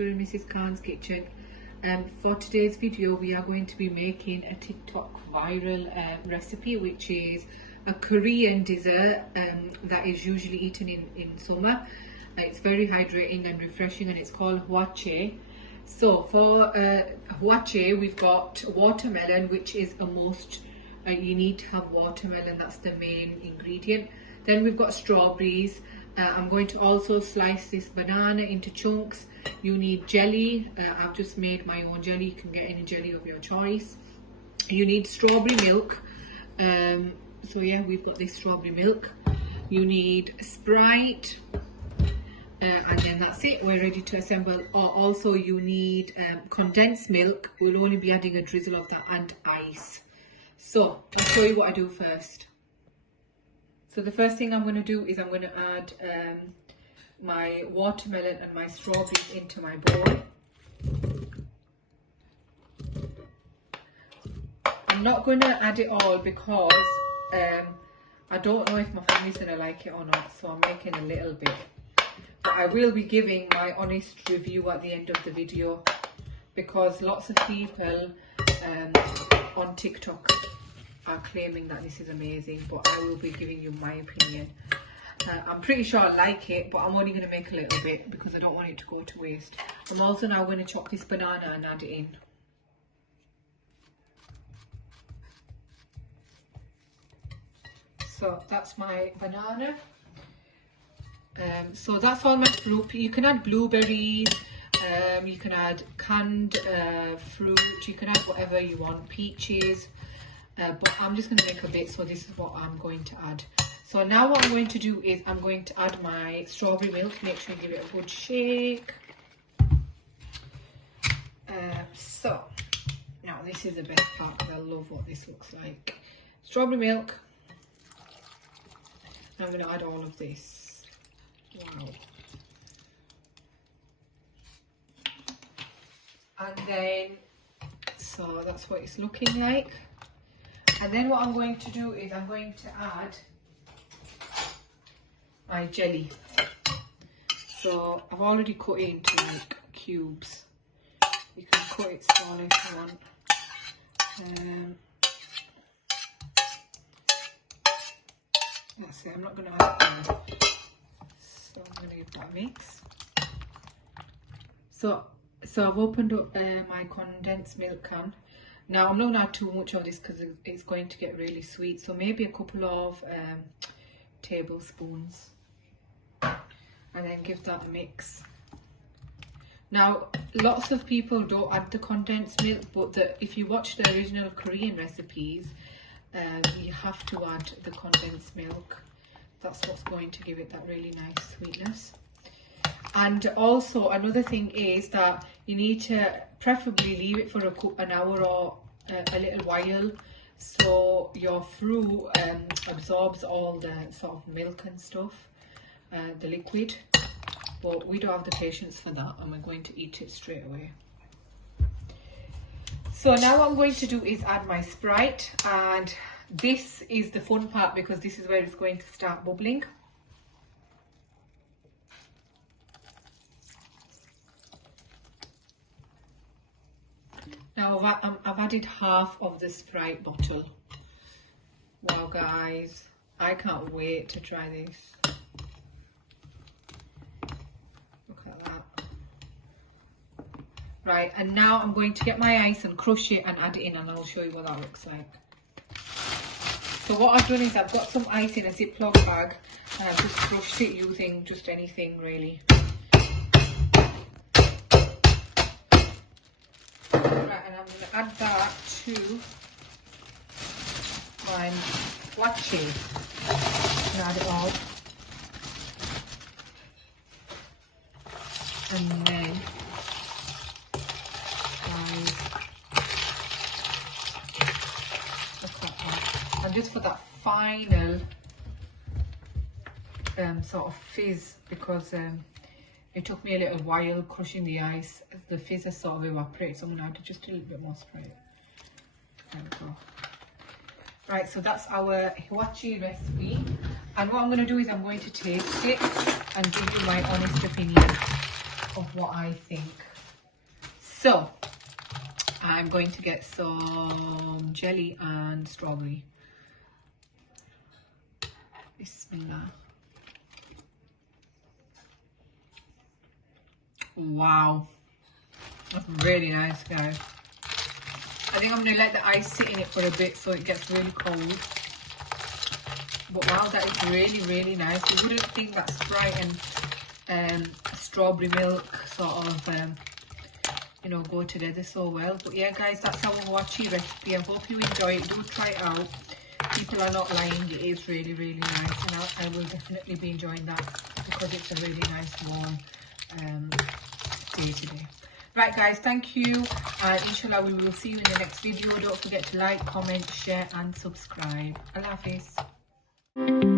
Mr. and Mrs. Khan's kitchen. For today's video we are going to be making a TikTok viral recipe, which is a Korean dessert that is usually eaten in summer. It's very hydrating and refreshing, and it's called Hwachae. So for Hwachae, we've got watermelon, which is a must. You need to have watermelon, that's the main ingredient. Then we've got strawberries. I'm going to also slice this banana into chunks. You need jelly. I've just made my own jelly. You can get any jelly of your choice. You need strawberry milk. So yeah, we've got this strawberry milk. You need Sprite. And then that's it, we're ready to assemble. Also you need condensed milk. We'll only be adding a drizzle of that, and ice. So I'll show you what I do first. So the first thing I'm going to do is I'm going to add my watermelon and my strawberries into my bowl. I'm not going to add it all because I don't know if my family's going to like it or not, so I'm making a little bit. But I will be giving my honest review at the end of the video, because lots of people on TikTok are claiming that this is amazing, but I will be giving you my opinion. I'm pretty sure I like it, but I'm only going to make a little bit because I don't want it to go to waste. I'm also now going to chop this banana and add it in. So that's my banana. So that's all my fruit. You can add blueberries, you can add canned fruit, you can add whatever you want, peaches, but I'm just going to make a bit, so this is what I'm going to add. So now what I'm going to do is I'm going to add my strawberry milk. Make sure you give it a good shake. So now this is the best part, because I love what this looks like. Strawberry milk. I'm going to add all of this. Wow. And then, so that's what it's looking like. And then what I'm going to do is I'm going to add my jelly. So I've already cut it into like cubes. You can cut it smaller if you want. That's it, I'm not going to add it now. So I'm going to give that a mix. So I've opened up my condensed milk can. Now I'm not going to add too much of this because it's going to get really sweet. So maybe a couple of tablespoons. And then give that a mix. Now lots of people don't add the condensed milk, but if you watch the original Korean recipes, you have to add the condensed milk. That's what's going to give it that really nice sweetness. And also another thing is that you need to preferably leave it for an hour or a little while, so your fruit absorbs all the sort of milk and stuff, the liquid. But we don't have the patience for that, and we're going to eat it straight away. So now what I'm going to do is add my Sprite, and this is the fun part because this is where it's going to start bubbling. Now I've added half of the Sprite bottle. Wow guys, I can't wait to try this. Look at that. Right, and now I'm going to get my ice and crush it and add it in, and I'll show you what that looks like. So what I've done is I've got some ice in a Ziploc bag, and I've just crushed it using just anything really. Right, and I'm going to add that to my Hwachae. Add it all. And then and just for that final sort of fizz, because it took me a little while crushing the ice, the fizz has sort of evaporated, so I'm going to add just a little bit more Sprite. There we go. Right, so that's our Hwachae recipe, and what I'm going to do is I'm going to taste it and give you my honest opinion of what I think. So I'm going to get some jelly and strawberry. Bismillah. Wow, that's really nice, guys. I think I'm going to let the ice sit in it for a bit so it gets really cold. But wow, that is really, really nice. You wouldn't think that Sprite and strawberry milk sort of, you know, go together so well. But yeah, guys, that's our Hwachae recipe. I hope you enjoy it. Do try it out. People are not lying. It is really, really nice. And I will definitely be enjoying that because it's a really nice warm day today. Right, guys, thank you. Inshallah, we will see you in the next video. Don't forget to like, comment, share and subscribe. Allah Hafiz.